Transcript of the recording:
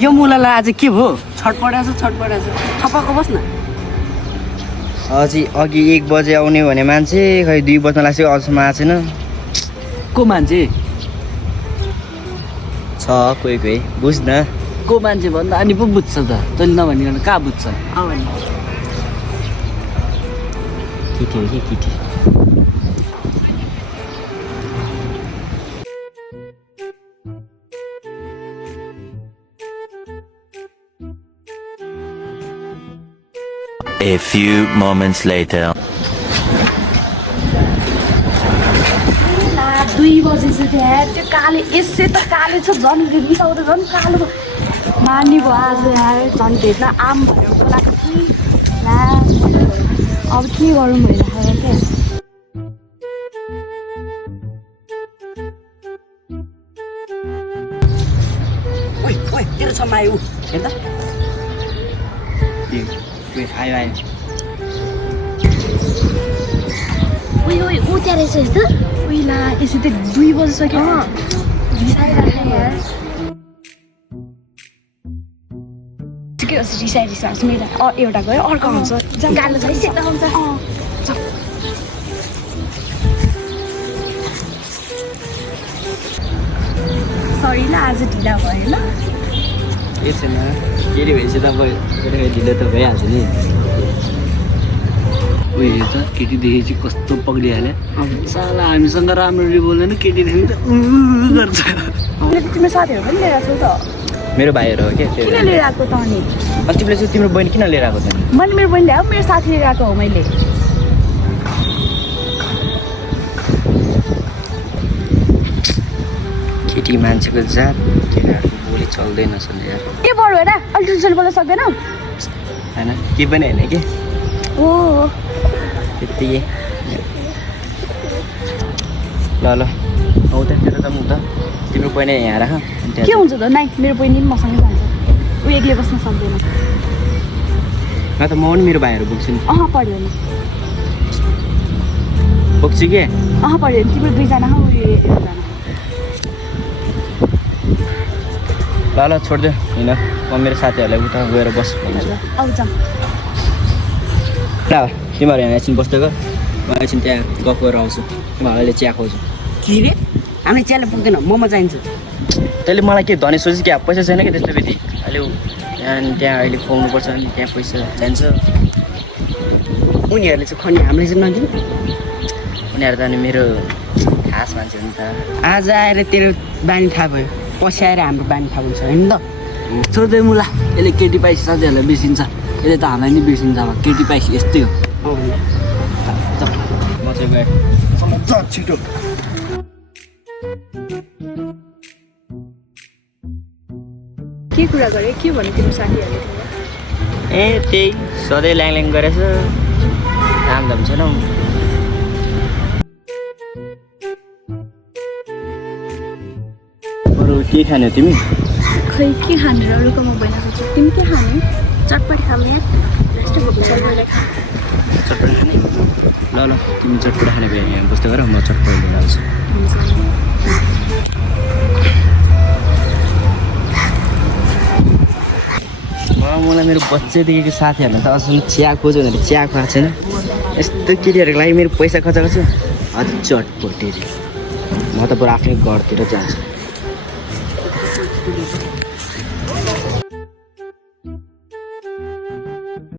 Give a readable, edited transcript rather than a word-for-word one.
यो मुलालाई आज के भयो छटपटाएछ थपाको बस् न अझै अघि 1 बजे आउने भने मान्छे खै 2 बज्न लाग्छ अझसम्म आएको छैन को मान्छे छ कोही बुझ्न को मान्छे भन्दा अनि पो बुझ्छ त तैँले नभनिकन कहाँ बुझ्छ आऊ भने केटी हो कि केटी A few moments later. 2 बजेछ त्यहाँ त्यो काले यसै त काले छ झन् रिसाउँदा झन् कालो मार्ने भयो आज यहाँ झन् भेट्न आम भनेर बोलाएको कि ला अब के गरौँ भइरहेको क्या ओइ तेरो छमा आयो हेर त आयो ओइ ऊ त्यहाँ रहेछ यस्तो उइला यसै त 2 बजिसक्यो रिसाइरहेको यार रिसाइस मेरो एउटा गयो अर्को आउँछ गालो छ है सेता आउँछ सरी ल आज ढिला भयो ल के छैन केटी भएपछि त ढिलो त भइहाल्छ नि उयो हेर्छ केटी देखेपछि कस्तो पक्रिहाल्यो साला हामीसँग राम्ररी बोल्दैन केटी देख्नु त गर्छ तिम्रो साथीहरू पनि लिएर छौ त मेरो भाइहरू हो क्या किन लिएर आएको त अनि अनि तिमीले चाहिँ तिम्रो बहिनी किन लिएर आएको त मैले मेरो बहिनी ल्याऊ मेरो साथी लिएर आएको हो मैले केटी मान्छेको जात केटाहरूको बोली चल्दैन यार के बढ्यो होइन अलिक ठुल्ठुलो बोल्न सक्दैन होइन के पनि होइन कि ओ त्यतिकै ल आउ त तेरो त म त तिम्रो बहिनी यहाँ राख के हुन्छ त नाइ मेरो बहिनी पनि मसँगै जान्छ ऊ एक्लै बस्न सक्दैन न त म पनि मेरो भाइहरू बोक्छु नि पढ्दैन बोक्छु के पढ्दैन तिम्रो 2 जना हो एकजना ल छोडिदियो होइन म मेरो साथीहरूलाई उता गएर बस भन्छु आउँछ ल तिमीहरू यहाँ एकछिन बस्दै गर म एकछिन त्यहाँ गफ गरेर आउँछु तिमीहरूलाई चिया खुवाउँछु के रे हामीले चियाले पुग्दैन मोमो चाहिन्छ तैँले मलाई के धनी सोचेँ कि पैसा छैन कि त्यस्तो फेरि अहिले त्यहाँ अहिले खुवाउनुपर्छ अनि त्यहाँ पैसा चाहिन्छ उनीहरूले चाहिँ खनि हामीले चाहिँ नदिनु उनीहरू त अनि मेरो खास मान्छे हो नि त आज आएर तेरो बानी थाहा भयो पछि आएर हाम्रो बानी थाहा हुन्छ होइन त छोड्दै मुला यसले केटी पाइसी साथीहरूलाई बिर्सिन्छ यसले त हामीलाई नि बिर्सिन्छ अब केटी पाइसी यस्तै हो म चाहिँ गएँ छिटो के कुरा गरे के भन्यो तिम्रो साथीहरूले ए त्यही सधैँ ल्याङ गरेछ काम धाम छैन अरू के खाने हो तिमी खै के खाने र अरूकोमा भएन तिमी के खाने चटपट खाने चटपट खाने ल तिमी चटपट खाने भए यहाँ बस्दै गर म चटपट लिएर आउँछु मलाई मेरो बच्चैदेखिको साथीहरूले त अझसम्म चिया खोज्यो भनेर चिया खुवाएको छैन यस्तो केटीहरूको लागि मेरो पैसा खर्च गर्छु अझ चटपटे म त बरु आफ्नै घरतिर जान्छु